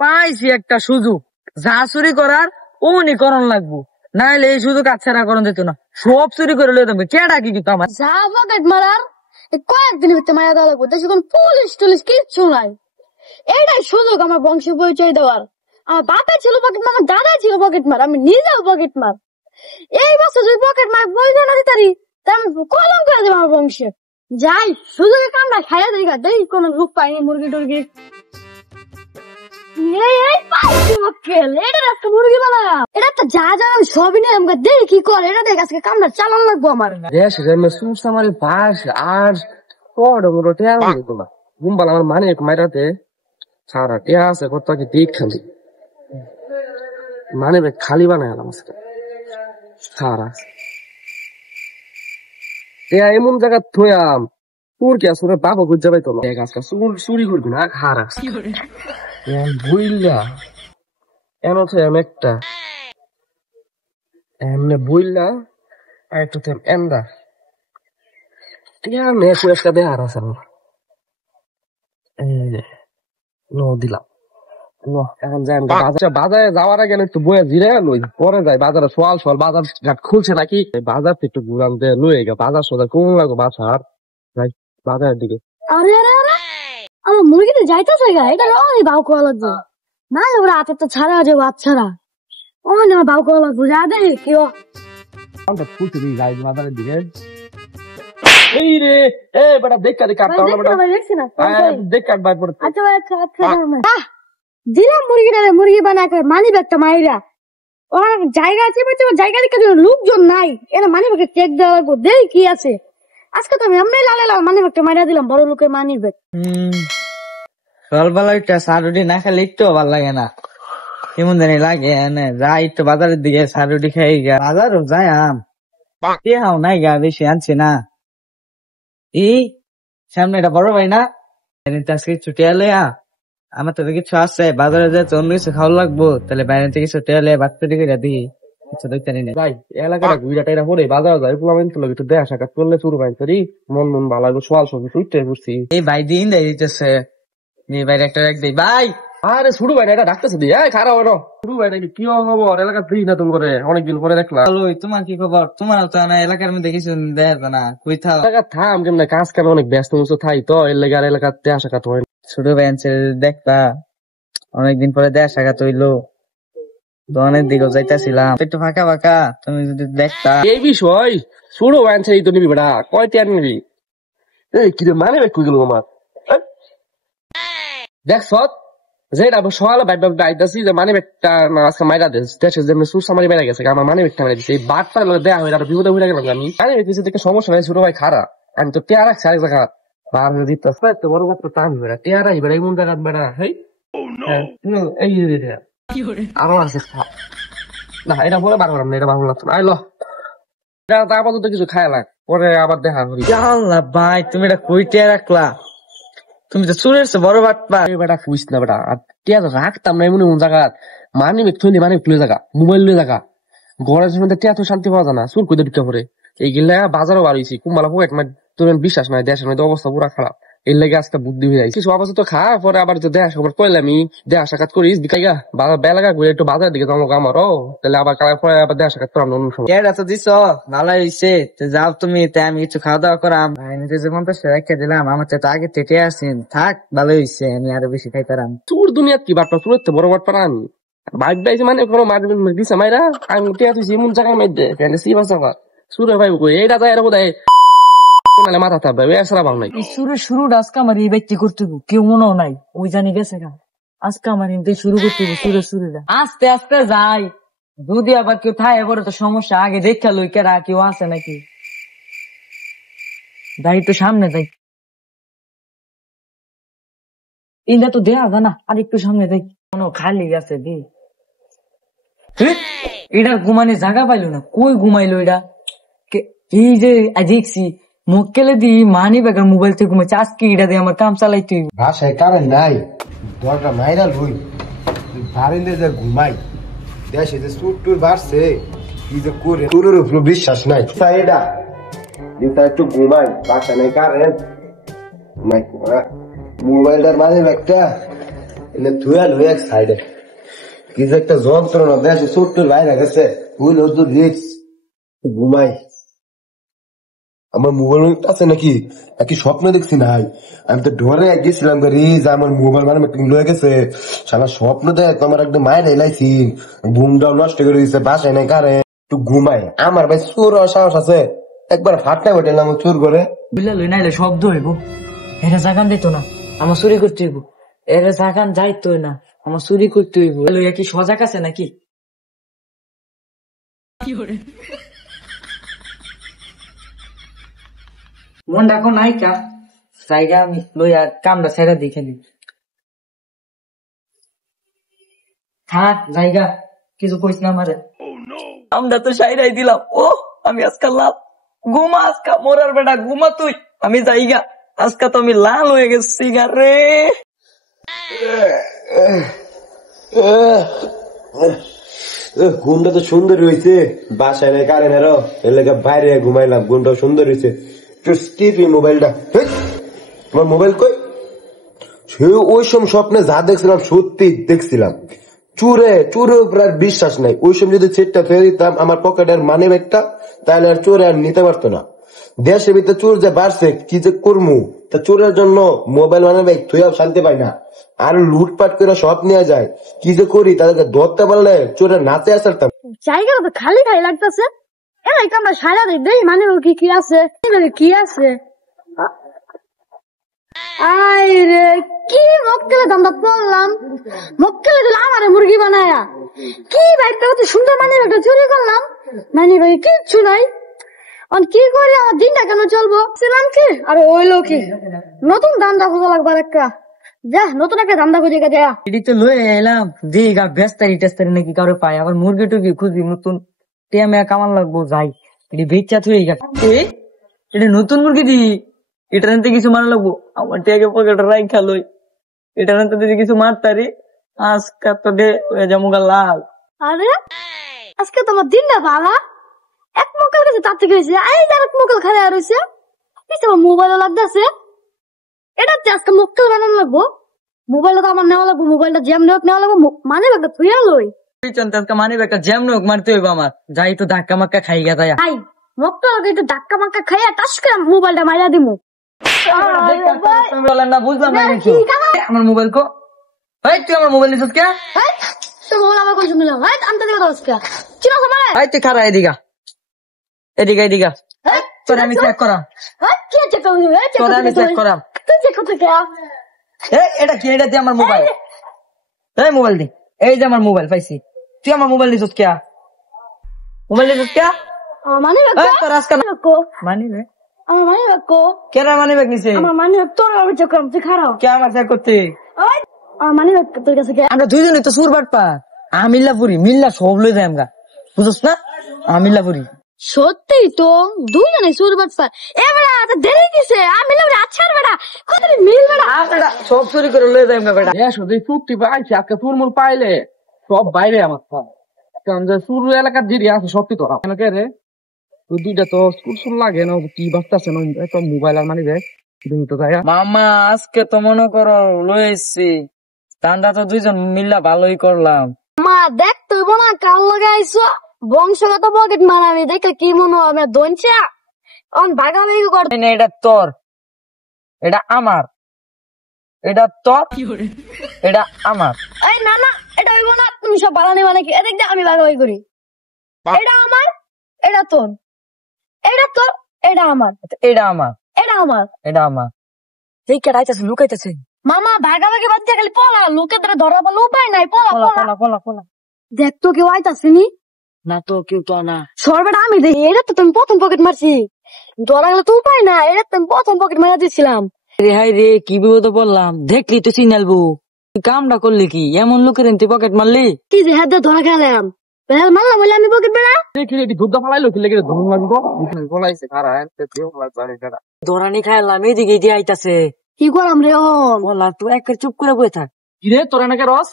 পাইছি একটা সুযোগ, যা চুরি করার ওনি করণ লাগবো, নাইলে এই সুযোগ আচ্ছাড়া করণ যেত না। সব চুরি করে লয়ে যাবে, কে ডাকি কিন্তু আমার যা পকেট মারার কয়েকদিনের ভিতরে মারা দেওয়া লাগবো। দেশে কোন পুলিশ টুলিশ কিচ্ছু নাই। এটাই সুযোগ আমার বংশ পরিচয় দেওয়ার। আমার বাপে ছিল পকেট মার, আমার দাদা ছিল পকেট মার, আমি নিজেও পকেট মার। এই বছর যদি পকেট মার বলতে না দিতারি তার কলম করে দেবো আমার বংশে। যাই সুযোগে কামটা খাইয়া দেখা দেই কোন রূপ পাইনি মুরগি টুরগি। মুরগি বানালাম, এটা তো যা যা আমি সবই নিয়ে আমাকে দেই কি করে, এটা দেখ আজকে কামটা চালানো লাগবো আমার। আমার মানে মাইরাতে সারা টিয়া আছে কত কি দিক খালি মানে খালি বানাইলাম আজকে সারা টিয়া এমন জায়গা থয়াম তোর কে আসলে বাবা গুজা পাইতো না আজকে চুরি করবি না খারা বইলা এন থয়াম একটা এমনি বইলা আর একটু থেম এন্দা টিয়া নে কুয়েসটা দেহার আছে দিলাম এখন যাই বাজারে যাওয়ার আগে একটু বয়ে জিরে লই পরে যাই বাজারে সোয়াল সোয়াল বাজার ঘাট খুলছে নাকি বাজার একটু ঘুরান দিয়ে লই বাজার সোজা কোন লাগো বাসার যাই বাজারের দিকে। আরে আরে আরে আমার মুরগিতে যাইতেছে গা, এটা ওই বাউ কোয়া লাগবে না, ওরা হাতে তো ছাড়া আছে ভাত ছাড়া ওই আমার বাউ কোয়া লাগবে যা দে কি খুলছে দিই যাই বাজারের দিকে। এই রে এ বেটা দেখ কাটে কাটটা দেখছি না দেখ কাট বাই পড়ে। আচ্ছা আচ্ছা দিলাম মুরগিটারে মুরগি বানায় মানি ব্যাগটা মাইরা ওখানে জায়গা আছে, জায়গা দিকে লোকজন নাই, এরা মানি ব্যাগে চেক দেওয়া লাগবো দেই কি আছে। আজকে তো আমি এমনি লাগালাম মানি ব্যাগটা মাইরা দিলাম, বড় লোকের মানি ব্যাগ। সকালবেলা একটা সারুটি না খেলে একটু ভালো লাগে না, কেমন জানি লাগে। যাই একটু বাজারের দিকে সারুটি খাই গা, বাজারও যাই আম হাও নাই গা, বেশি আনছি না। এই সামনে এটা বড় ভাই না আজকে ছুটি আলে আমার তো কিছু আছে বাজারে যে অন্য কিছু খাওয়া লাগবো, তাহলে বাইরে থেকে ছুটি আলে বাচ্চা দিকে দিই কিছু দেখতে নেই যাই এলাকাটা ঘুরা টাইরা পরে বাজার যায় পোলামেন তো একটু দেয়া সাকাত করলে শুরু পাই করি মন মন ভালো লাগবে সোয়াল সবজি সুইটে বুঝছি। এই ভাই দিন দেয় দিতেছে বাইরে একটা রাখ দেই ভাই। আরে শুরু ভাই এটা ডাকতেছে দি খারাপ হলো শুরু ভাই কি খবর এলাকা ফ্রি না তুমি করে অনেকদিন পরে দেখলাম। তোমার কি খবর? তোমার তো এলাকার মধ্যে কিছু দেখা না, কই থাও এলাকা থাম কেমন কাজ কেন অনেক ব্যস্ত থাই তো এর লেগে আর এলাকাতে আসা কাত হয়। ছোট ভাই দেখতা অনেকদিন পরে দেখা সাক্ষাৎ হইলো, দোকানের দিকেও যাইতেছিলাম একটু ফাঁকা ফাঁকা, তুমি যদি দেখতা। এই বিষয় শুরু আনছে এই তো নিবি বেটা কয়টি আর নিবি এই কি মানে কই গেল আমার দেখছ যেটা সকালে বাইতাছি যে মানে একটা আজকে মাইরা দেশে যে সুরসা মারি বেড়ে গেছে আমার মানে একটা মারি দিচ্ছে এই বাটটা দেওয়া হয় বিপদে হয়ে গেলাম আমি মানে কিছু দেখে সমস্যা নাই ছোট ভাই খারা আমি তো টেয়া রাখছি আরেক জায়গা বার দিতে তো বড় কথা টান বেড়া টেয়া রাখি বেড়া এমন জায়গা বেড়া হেই এই আরো আছে না এটা বলে বার করলাম না, এটা বার করলাম না আইলো এটা আপাতত কিছু খায় লাগ পরে আবার দেখা করি। আল্লাহ ভাই তুমি এটা কই টেয়া রাখলা, তুমি তো চুরের বড় বাটপা বেটা ফুইস না বেটা আর টিয়া রাখতাম না এমন এমন জায়গা মানি থইনি মানে খুলে জায়গা মোবাইল লয়ে জায়গা ঘরের মধ্যে টিয়া তো শান্তি পাওয়া যায় না চুর করে ঢুকে পড়ে এইগুলা বাজারও বার হয়েছি কুম্বালা পকেট মানে তোর বিশ্বাস নাই দেশের মধ্যে অবস্থা পুরা খারাপ এর লেগে আজকে বুদ্ধি হয়ে যায় কিছু আপাতত খা পরে আবার তো দেখা খবর কইলে আমি দেখা সাক্ষাৎ করিস বিকাইগা বেলাগা ঘুরে একটু বাজারের দিকে যাবো আমারও তাহলে আবার কালা পরে আবার দেখা সাক্ষাৎ করাম অন্য সময়। তো দিছ ভালো হয়েছে যাও তুমি, তাই আমি কিছু খাওয়া দাওয়া করাম যখন তো রেখে দিলাম আমার তো আগে টেটে আসেন থাক ভালো হয়েছে, আমি আরো বেশি খাইতাম। তোর দুনিয়াত কি বাটপা তোর তো বড় বাটপা আমি বাইক বাইছে মানে কোনো মাঝে দিছে মাইরা আমি টিয়া তুই এমন জায়গায় মাইর দে সি বাসা সুরে ভাই এইটা যায় এরকম দেয় মাথা থাকবে এছাড়া ভালো নাই। শুরু আজকে আমার এই ব্যক্তি করতে কেউ মনেও নাই ওই জানি গেছে গা, আজকে আমার শুরু করতে শুরু আস্তে আস্তে যাই, যদি আবার কেউ থাকে পরে তো সমস্যা, আগে দেখা লই কেরা কেউ আছে নাকি। যাই তো সামনে যাই, এটা তো দেয়া জানা আর একটু সামনে যাই কোনো খালি গেছে দি এটা ঘুমানি জায়গা পাইলো না, কই ঘুমাইলো এটা এই যে দেখছি মক্কেলে দি মানি বেগার মোবাইল থেকে ঘুমাইছে, আজকে এটা দিয়ে আমার কাম চালাইতে বাসায় কারণ নাই দরকার মাইরা লই বারিন্দে যে ঘুমাই দেশে যে সুট টুর বাড়ছে কি যে করে তোর উপর বিশ্বাস নাই সাইডা দিনটা একটু ঘুমাই বাসা নাই কারেন্ট নাই মোবাইলটার মাঝে একটা এনে ধুয়া লই এক সাইডে কি যে একটা যন্ত্রণা দেশে ছোট্ট বাইরে গেছে বুঝলো তো রিক্স ঘুমাই আমার মোবাইল আছে নাকি একই স্বপ্ন দেখছি নাই আমি তো ডরে গেছিলাম যে আমার মোবাইল মানে লয়ে গেছে সারা স্বপ্ন দেখ তোমার একদম মায়ের এলাইছি ঘুমটাও নষ্ট করে দিচ্ছে বাসায় নাই কারে একটু ঘুমাই আমার ভাই চোর সাহস আছে একবার ফাটনা বেটেলাম চোর করে বুঝলা লই নাইলে শব্দ হইব এটা জাগান দিত না আমার চুরি করতে হইব এর জাগান যাইতো না আমার চুরি করতে হইব লইয়া কি সজাগ আছে নাকি মন ডাকো নাই কা জায়গা আমি লইয়া কামটা সেরা দেখে নি থাক জায়গা কিছু কইস না আমারে আমরা তো সাইরাই দিলাম ও আমি আজকাল লাভ ঘুমা আজকা মোরার বেটা ঘুমা তুই আমি জায়গা আজকা তো আমি লাল হয়ে গেছি রে ঘুমটা তো সুন্দর হয়েছে বাসায় নাই কারেন্ট এর লেগে বাইরে ঘুমাইলাম ঘুমটাও সুন্দর হয়েছে মোবাইলটা তোমার মোবাইল কই সে ওই সময় স্বপ্নে যা দেখছিলাম সত্যি দেখছিলাম চোরের উপর আর বিশ্বাস নাই ওই সময় যদি সেটটা ফেলে দিতাম আমার পকেটের মানি ব্যাগটা তাহলে আর চোরে আর নিতে পারতো না দেশের ভিতরে চোর যে বাড়ছে কি যে করমু তা চোরের জন্য মোবাইল মানি ব্যাগ তুইও শান্তি পাই না আর লুটপাট করে সব নিয়ে যায় কি যে করি তাদেরকে ধরতে পারলে চোরের নাচে আসতাম জায়গাটা তো খালি খালি লাগতেছে এলাই আমরা সারা দেই মানে কি আছে কি আছে আই রে কি মক্কেলে দামটা পড়লাম মক্কেলে দিল আমারে মুরগি বানায়া কি বাইকটা কত সুন্দর মানে একটা চুরি করলাম মানে ভাই কিচ্ছু নাই কি করি আমার দিনটা কেন চলবো ছিলাম কি আরে ওই লোকে নতুন দামটা খোঁজা লাগবে একটা যা নতুন একটা দামটা খুঁজে দেয়া এটি তো লয়ে এলাম দিঘা বেস্তারি টেস্তারি নাকি কারো পায় আবার মুরগি টুরগি খুঁজি নতুন টিয়া কামান লাগবো যাই এটি বেচা থুয়ে গেছে এটা নতুন মুরগি দি এটা নিতে কিছু মারা লাগবো আমার টিয়াকে পকেটে রাই খালোই এটা নিতে যদি কিছু মারতারি আজকা তো দে জামুগা লাল আরে আজকে তোমার দিনটা ভালো এক মক্কেল গেছে তার থেকে হয়েছে আই যার এক মক্কেল খালি আর হয়েছে আমার মোবাইলও লাগতেছে এটা আজকে মক্কেল বানানো লাগবো মোবাইলটা তো আমার নেওয়া লাগবো মোবাইলটা জ্যাম নেওয়া লাগবো মানে লাগবে তুই লই মানে একটা জ্যাম নোক মারতে হইব আমার যাই তো ধাক্কা মাক্কা খাই গা তাই আই মক্কেল একটু ধাক্কা মাক্কা খাইয়া টাস করে মোবাইলটা মাইরা দিমু না বুঝলাম না কিছু আমার মোবাইল কো তুই আমার মোবাইল নিছিস কে তোর মোবাইল আমার কই শুনলাম আমি তো দেখো আজকে চিনো সময় তুই খারা এদিকা তোর আমি চেক করাম কি চেক করবি তোর আমি চেক করাম তুই চেক করতে কে এটা কি এটা দিয়ে আমার মোবাইল মোবাইল দি এই যে আমার মোবাইল পাইছি তুই আমার মোবাইল নিছিস কে মোবাইল নিছিস কে মানে তোর আজকে মানি রে আমার মানে রাখো কেরা মানি ব্যাগ নিছে আমার মানে তোর আমি চেক করব তুই খারাপ কে আমার চেক করতে আমার মানে তোর কাছে কে আমরা দুইজনই তো সুর বাটপা আমিল্লাপুরি মিল্লা সব লই যাই আমরা বুঝছ না আমিল্লাপুরি সত্যি তো দুইজনে সুর বাটপা এবারে এত দেরি কিসে আমি লাগবে আচ্ছা বেটা কত মিল বেটা আমরা সব চুরি করে লই যাই আমরা বেটা শুধু ফুটটি পাইছে আজকে ফুরমুর পাইলে সব বাইরে আমার কারণ যে সুর এলাকার জিরি আছে সবটি তো কেন কে রে দুইটা তো স্কুল লাগে না কি বাচ্চাছে না তো মোবাইল আর মানি ব্যাগ তো যাই মামা আজকে তো মনে করো লইছি ঠান্ডা তো দুইজন মিল্লা ভালোই করলাম মা দেখ তুই বোনা কাল লাগাইছো বংশগত পকেট মারামি দেখে কি মনে হবে দনচা অন ভাগাভাগি কর এটা তোর এটা আমার এটা তোর এটা আমার এই না না এটা হইব না তুমি সব বানানি মানে কি এদিক দিয়ে আমি ভাগাভাগি করি এটা আমার এটা তোর এটা তোর এটা আমার এটা আমার এটা আমার এটা আমার এই কেটাইতেছে লুকাইতেছে মামা ভাগাভাগি বাদ দিয়ে খালি পলা লোকে ধরা বলে উপায় নাই পলা পলা পলা পলা দেখ তো কেউ আইতাছেনি না তো কেউ তো না সরবেটা আমি দেখি এটা তো তুমি প্রথম পকেট মারছি ধরা গেলে তো উপায় না এটা তুমি প্রথম পকেট মারা দিয়েছিলাম রে হাই রে কি বিপদে পড়লাম দেখলি তো সিগন্যালবো তুই কামটা করলি কি এমন লোকের তুই পকেট মারলি কি যে হাত ধরা খেলাম মারলাম বলে আমি পকেট বেড়া দুধটা ফালাইলো কি লেগে ধরুন লাগবো ফলাইছে খারা দৌড়ানি খাইলাম এইদিকে দিয়ে আইতাছে কি করলাম রে বলা তুই এক চুপ করে বয়ে থাক কিরে তোর নাকি রস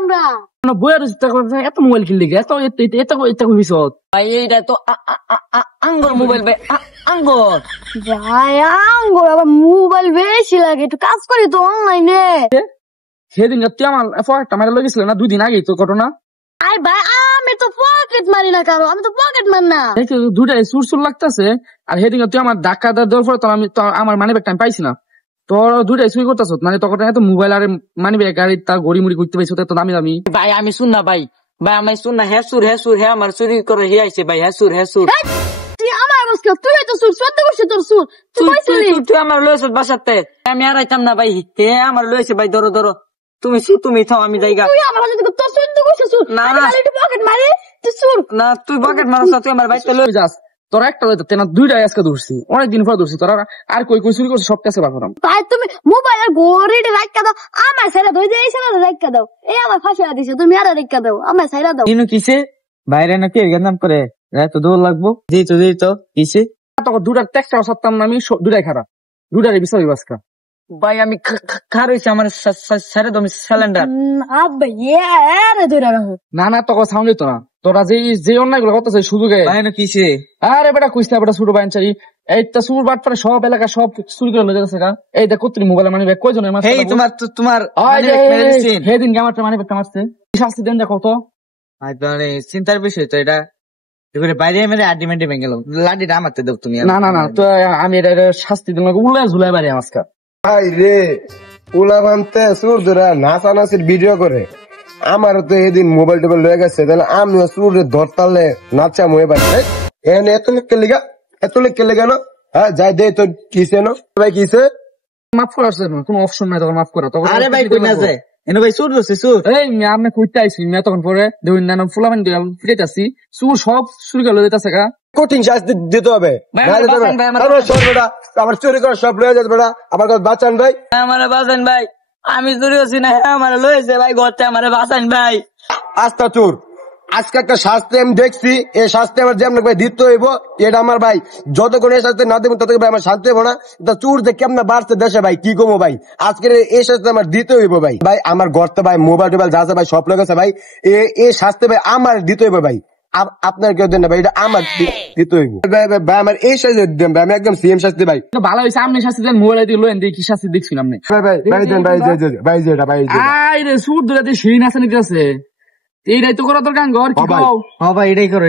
আমরা বইয়ের এত মোবাইল কিনলে এত এত ভবিষ্যৎ ভাই এইটা তো আঙ্গর মোবাইল ভাই আঙ্গর যাই আঙ্গুর আবার মোবাইল বেশি লাগে একটু কাজ করি তো অনলাইনে সেদিন তুই আমার একটা মাইরা লেগেছিল না 2 দিন আগেই তো ঘটনা। আই ভাই আমি তো পকেট মারি না কারো, আমি তো পকেট মার না। দুটাই সুর লাগতেছে। আর সেদিন তুই আমার ধাক্কা দেওয়ার পরে তো আমি তো আমার মানি ব্যাগ টাইম পাইছি না, তোর দুটাই চুরি করতেছ। মানে তখন এত মোবাইল আর মানি ব্যাগ গাড়ি তা ঘড়ি মুড়ি করতে পাইছো এত দামি দামি। ভাই আমি শুন না ভাই, ভাই আমি শুন না, হ্যাঁ আমার চুরি করে হে আইছে ভাই, হ্যাঁ সুর তুই আমার বসকে তুই তো সুর 14 বছর তোর সুর তুই কইছিলি তুই আমার লয়েছ বাসাতে, আমি আর আইতাম না ভাই, হে আমার লয়েছে ভাই। ধরো তুমি থাও, আমি যাইগা। তুই আমার কাছে তোর 14 বছর সুর না, আমি খালি একটু পকেট মারি তুই সুর না তুই পকেট মারছ না, তুই আমার বাইতে লয়ে যাস। তোরা একটা লইতে না দুইটাই আজকে ধরছি, অনেকদিন পর ধরছি। তোরা আর কই চুরি করছিস সব কাছে বাকরাম। ভাই তুমি মোবাইলের ঘড়িটা রাখা দাও, আমার ছেড়ে দই দিয়ে এসে রাখা দাও। এই আমার ফাঁসিয়া দিছে, তুমি আর রাখা দাও, আমার ছেড়ে দাও। কিনু কিসে বাইরে নাকি গেন্দাম করে রাত দৌড় লাগবো, যেই তো কিসে তখন দুটার ত্যাগটা সত্তাম না আমি, দুটাই খারাপ, দুটারই বিচার বাসকা। ভাই আমি খারইছি, আমার ছেড়ে দাও, আমি সিলিন্ডার। আব্বা আরে ধরে রাখো। না তখন সাউন্ড দিত না। তোরা যে অন্যায় গুলো করতেছে সুযোগে কিসে, আরে বেটা কইস না বেটা ছোট বাইনচারি এইটা সুর বাট পারে সব এলাকা সব চুরি করে লয়ে যাচ্ছে। এই দেখ কত মোবাইল মানি ব্যাগ কয়জনের মারছে। এই তোমার সেদিন আমার মানি ব্যাগটা মারছে, শাস্তি দেন দেখো তো। চিন্তার বিষয় তো এটা, বাইরে মেরে আড্ডিমেন্টে ভেঙে গেল, লাঠিটা আমারতে দেব তুমি। না তো আমি এটা শাস্তি দিন উল্লায় ঝুলাই বাড়ি আমাকে। ভাই রে পোলা বানতে সুর ধরা নাচানাচির ভিডিও করে, আমারও তো এদিন মোবাইল টোবাইল লয়ে গেছে, তাহলে আমিও সুরে ধরতালে নাচা ময়ে পারছে। এনে এত লিখকে লেগা না, হ্যাঁ যাই দে তো কিসে নো ভাই কিসে মাফ করার কোনো অপশন নাই তখন মাফ করা। তখন আরে ভাই কই না যায় এনে ভাই সুর দছে সুর। এই আমি কইতে আইছি না তখন পরে দেখুন না ফুলাবেন ফিরেছি সুর সব চুরি করে লয়ে যেতেছে গা। কঠিন শাস্তি দিতে হবে, আবার চুরি করা সব লয়ে যাবে বেটা, আমার কাছে বাঁচান ভাই, আমার বাঁচান ভাই, আমি চুরি করছি না, আমার লয়েছে ভাই ঘরতে, আমার বাঁচান ভাই। আস্তা চোর আজকে একটা শাস্তি আমি দেখছি, এই শাস্তি আমার যেমন ভাই দিতে হইব, এটা আমার ভাই যতক্ষণ এই শাস্তি না দেবো ততক্ষণ ভাই আমার শান্তি হবো না। চোর যে কেমন বাড়ছে দেশে ভাই কি কমো ভাই, আজকের এই শাস্তি আমার দিতে হইব ভাই। ভাই আমার ঘরতে ভাই মোবাইল টোবাইল যা আছে ভাই সব লেগেছে ভাই, এই শাস্তি ভাই আমার দিতে হইব ভাই, আপনার কেউ দেন না ভাই, এটা আমার দিতে হইব ভাই, আমার এই শাস্তি দেন ভাই, আমি একদম সিএম শাস্তি ভাই। ভালো হয়েছে আপনি শাস্তি দেন, মোবাইল দিয়ে লোয়েন দিয়ে কি শাস্তি দেখছিলাম আপনি ভাই দেন ভাই ভাই যেটা ভাই আই রে সুর ধরে সেই নাচে নিতে আছে, এইটাই তো করা দরকার ঘর কি কও। হ্যাঁ ভাই এটাই করো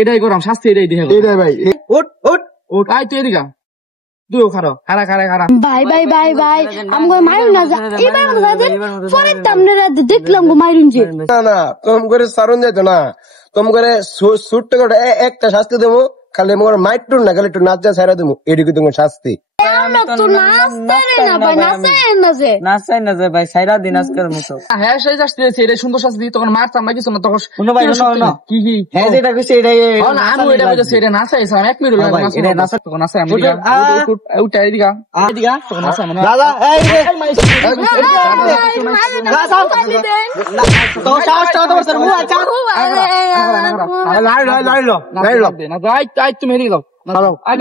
এটাই করাম শাস্তি এটাই দিয়ে এটাই ভাই। ওট আই তুই এদিকা তুই খারো খারা ভাই আমি মারুন না যা এবার পরে তামনে দেখলাম গো মারুন যে না কম করে সারুন যেত না, কম করে সুটটা করে একটা শাস্তি দেবো, খালি আমার মাইটুন না, খালি একটু নাচা ছাড়া দেবো, এটুকু তোমার শাস্তি। নাচাই না যে ভাই সাইরা দিন আজকের মতো। হ্যাঁ সেই শাস্তি দিয়েছে, এটা সুন্দর শাস্তি দিই তখন মারতাম না কিছু না তখন ভাই কি হ্যাঁ যেটা কইছে এটাই আমি এটা বলছি এটা নাচাইছিলাম 1 মিনিট এটা নাচা তখন নাচাই আমি উঠা এদিকা তখন নাচাই মানে দাদা এই তো সাহসটা তো তোর মুখ আচ্ছা লাইলো আই তুমি এদিকে যাও হ্যালো আই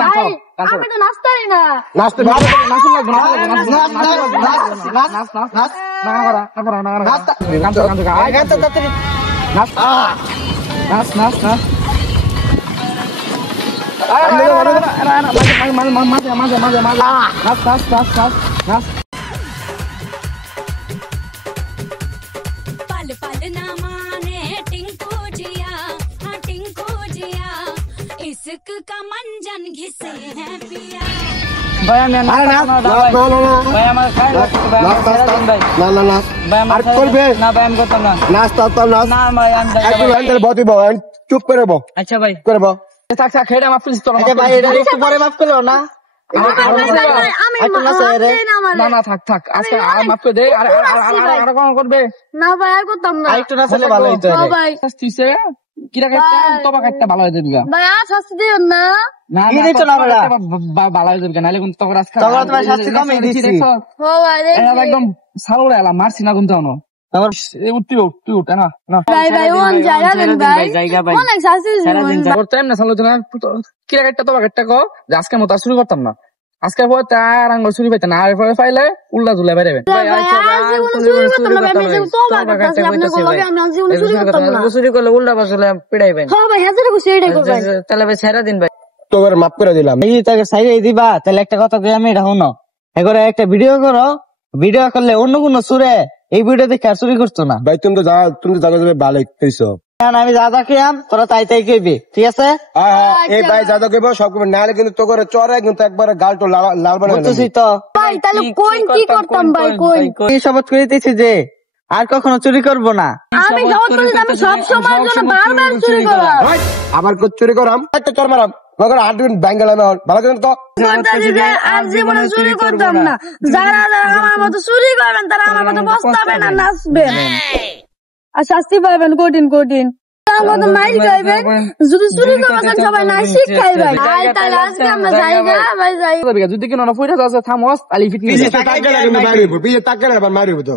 আমি তো নাচতাই না নাচতে নাচুন লাগবে নাচ पल पल ना माने टिंकू जिया, हाँ टिंकू जिया, इश्क का मंजन घिसे हैं पिया। ভাই আমি ভাই আমার খাই না না না আর করবে না ভাই আমি করতাম না নাস্তা তো নাচ না ভাই আমি একটু হ্যান্ডেল বতি বল চুপ করে বল আচ্ছা ভাই করে বল থাক থাক খেড়ে মাফ প্লিজ তোরা ভাই এটা একটু পরে মাফ করো না না না থাক থাক আজকে আর মাফ করে দে আর কোন করবে না ভাই আর করতাম না একটু না চলে ভালো হইতো ভাই শাস্তিছে কিরা কাটটা তোবা কাটটা ভালো হয়ে যাবে ভাই আর শাস্তি দিও না না কি দিছ না বড়া ভালো হয়ে যাবে নালে কিন্তু তোর আজকে তোরা তোমার শাস্তি কমই দিছি ও ভাই রে একদম সারুরে এলা মারছি না কিন্তু আনো আমার তুই উঠ না না ভাই ওন জায়গা দেন ভাই জায়গা ভাই অনেক শাস্তি দিন করতাম না সালো না কিরা কাটটা তোবা কাটটা কো যে আজকে মত শুরু করতাম না আজকে পর তার আঙ্গুল চুরি পাইতে না আর পরে পাইলে উল্টা ঝুলে বাইরে চুরি করলে উল্টা বাসলে পিড়াইবেন তাহলে ভাই ছেড়া দিন ভাই তোর মাফ করে দিলাম এই তাকে সাইডে দিবা তাহলে একটা কথা কই আমি এটা শুনো এগরে একটা ভিডিও করো ভিডিও করলে অন্য কোনো সুরে এই ভিডিও দেখে আর চুরি করতো না। ভাই তুমি তো জানো তুমি ভালো কইছো। এখন আমি যা যা খেয়াম তোরা তাই তাই কইবি, ঠিক আছে? এই ভাই যা যা কইব সব কইব, নাহলে কিন্তু তো করে চরে কিন্তু একবারে গালটো লাল বানাই বুঝতেছি তো। ভাই তাহলে কোন কি করতাম ভাই কোন এই শপথ করিতেছি যে আর কখনো চুরি করবো না। আমি যখন বলি আমি সব সময়ের জন্য বারবার চুরি করা আবার কত চুরি করাম একটা চর মারাম মগর 8 দিন ব্যাঙ্গাল আমি ভালো করে তো করতেছি যে আর জীবনে চুরি করতাম না। যারা যারা আমার মতো চুরি করবেন তারা আমার মতো বসতাবেন আর নাচবেন আর শাস্তি পাবেন কঠিন কঠিন। তার মতো মাইর খাইবেন যদি চুরি করবেন সবাই নাই শিখাইবেন। তাহলে আজকে আমরা যাই গা ভাই যাই। যদি কেন না পয়সা আছে থামস আলি ফিট পিছে তাকালে কিন্তু মারিব, পিছে তাকালে আবার মারিব তো।